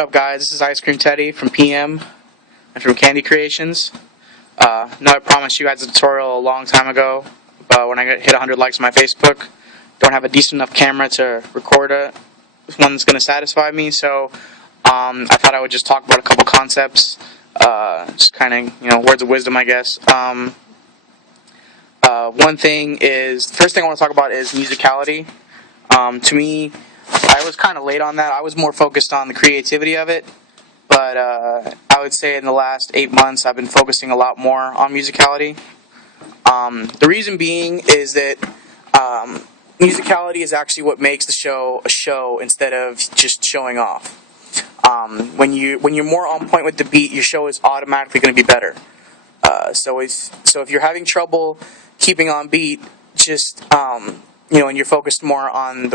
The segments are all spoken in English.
up, guys? This is Ice Cream Teddy from PM and from Candy Creations. Now I promised you guys a tutorial a long time ago when I hit 100 likes on my Facebook. Don't have a decent enough camera to record one that's going to satisfy me, so I thought I would just talk about a couple concepts, just kind of, words of wisdom, I guess. One thing is, the first thing I want to talk about is musicality. To me, I was kind of late on that. I was more focused on the creativity of it, but I would say in the last 8 months I've been focusing a lot more on musicality. The reason being is that musicality is actually what makes the show a show instead of just showing off. When you're more on point with the beat, your show is automatically going to be better. So if you're having trouble keeping on beat, just and you're focused more on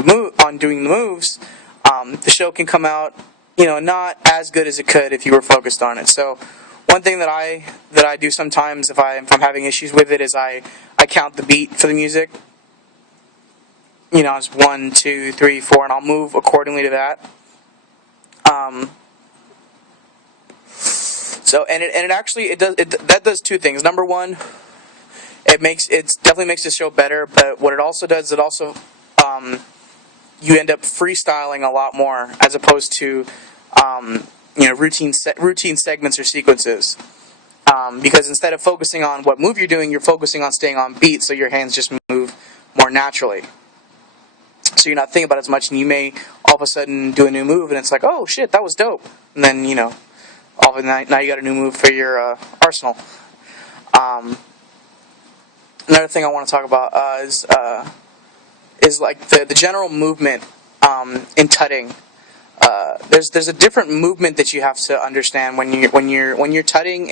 doing the moves, the show can come out, not as good as it could if you were focused on it. So one thing that I do sometimes if I'm having issues with it is I count the beat for the music. It's 1, 2, 3, 4, and I'll move accordingly to that. That does two things. Number one, it definitely makes the show better, but what it also does, you end up freestyling a lot more as opposed to routine segments or sequences. Because instead of focusing on what move you're doing, you're focusing on staying on beat, so your hands just move more naturally. So you're not thinking about it as much, and you may all of a sudden do a new move, and it's like, oh shit, that was dope. And then now you got a new move for your arsenal. Another thing I want to talk about is like the general movement in tutting. There's a different movement that you have to understand when you're tutting.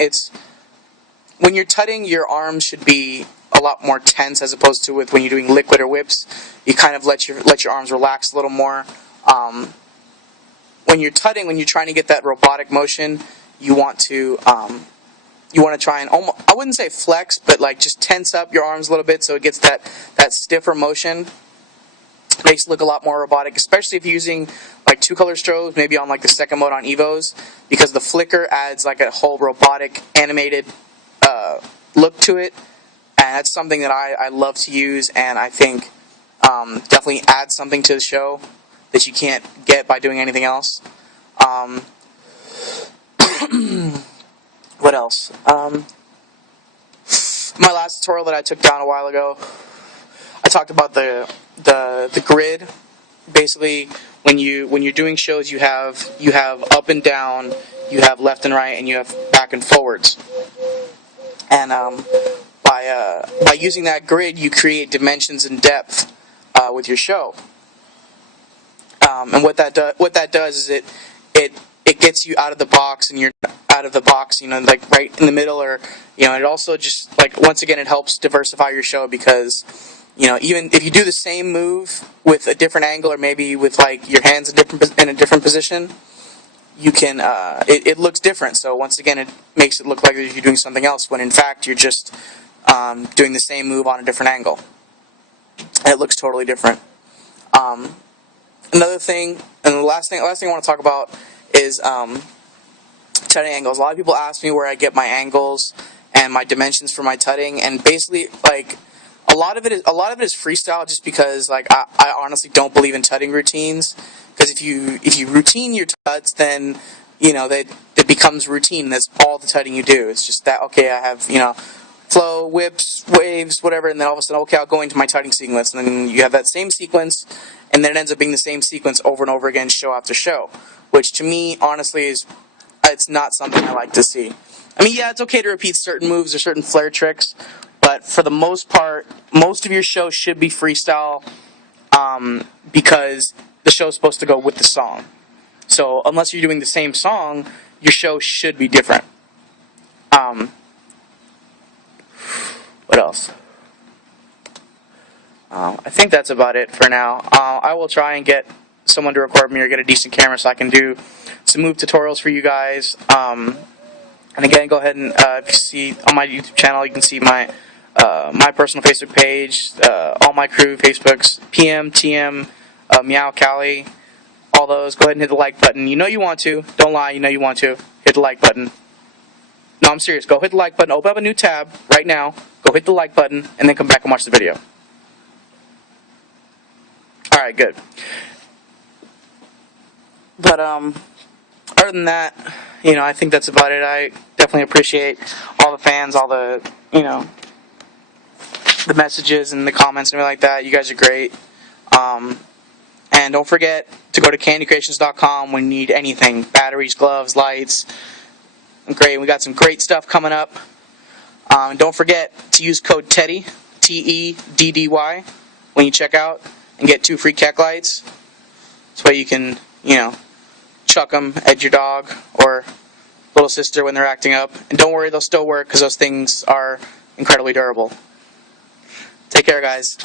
When you're tutting, your arms should be a lot more tense as opposed to when you're doing liquid or whips. You kind of let your arms relax a little more. When you're tutting, when you're trying to get that robotic motion, you want to try and almost, I wouldn't say flex, but like just tense up your arms a little bit so it gets that stiffer motion. Makes it look a lot more robotic, especially if you're using like 2-color strobes, maybe on like the second mode on Evos, because the flicker adds like a whole robotic animated look to it, and that's something that I love to use, and I think definitely adds something to the show that you can't get by doing anything else. What else? My last tutorial that I took down a while ago, I talked about the grid. Basically, when you're doing shows, you have up and down, you have left and right, and you have back and forwards. And by using that grid, you create dimensions and depth with your show. And what that does is it gets you out of the box, and you're out of the box, like right in the middle, or it also just like once again it helps diversify your show because even if you do the same move with a different angle or maybe with like your hands in a different position, you can it looks different. So once again it makes it look like you're doing something else when in fact you're just doing the same move on a different angle, and it looks totally different. Another thing, and the last thing I want to talk about is tutting angles. A lot of people ask me where I get my angles and my dimensions for my tutting, and basically like a lot of it is freestyle, just because like I honestly don't believe in tutting routines, because if you routine your tuts, then it becomes routine. That's all the tutting you do. It's just that, okay, I have flow, whips, waves, whatever, and then all of a sudden, okay, I'll go into my tutting sequence, and then you have that same sequence, and then it ends up being the same sequence over and over again, show after show, which to me, honestly, it's not something I like to see. I mean, yeah, it's okay to repeat certain moves or certain flair tricks, but for the most part, most of your show should be freestyle, because the show's supposed to go with the song. So unless you're doing the same song, your show should be different. What else? I think that's about it for now. I will try and get someone to record me or get a decent camera so I can do some move tutorials for you guys. And again, go ahead and if you see on my YouTube channel, you can see my personal Facebook page, all my crew Facebooks, PM, TM, Meow Cali, all those, go ahead and hit the like button. You know you want to. Don't lie, you know you want to. Hit the like button. No, I'm serious. Go hit the like button. Open up a new tab right now. Go hit the like button, and then come back and watch the video. Alright, good. But, other than that, you know, I think that's about it. I definitely appreciate all the fans, all the, you know, the messages and the comments and everything like that. You guys are great. And don't forget to go to candycreations.com when you need anything. Batteries, gloves, lights. Great. We got some great stuff coming up. Don't forget to use code TEDDY, TEDDY, when you check out and get 2 free KEK lights. This way you can, you know, chuck them at your dog or little sister when they're acting up. And don't worry, they'll still work because those things are incredibly durable. Take care, guys.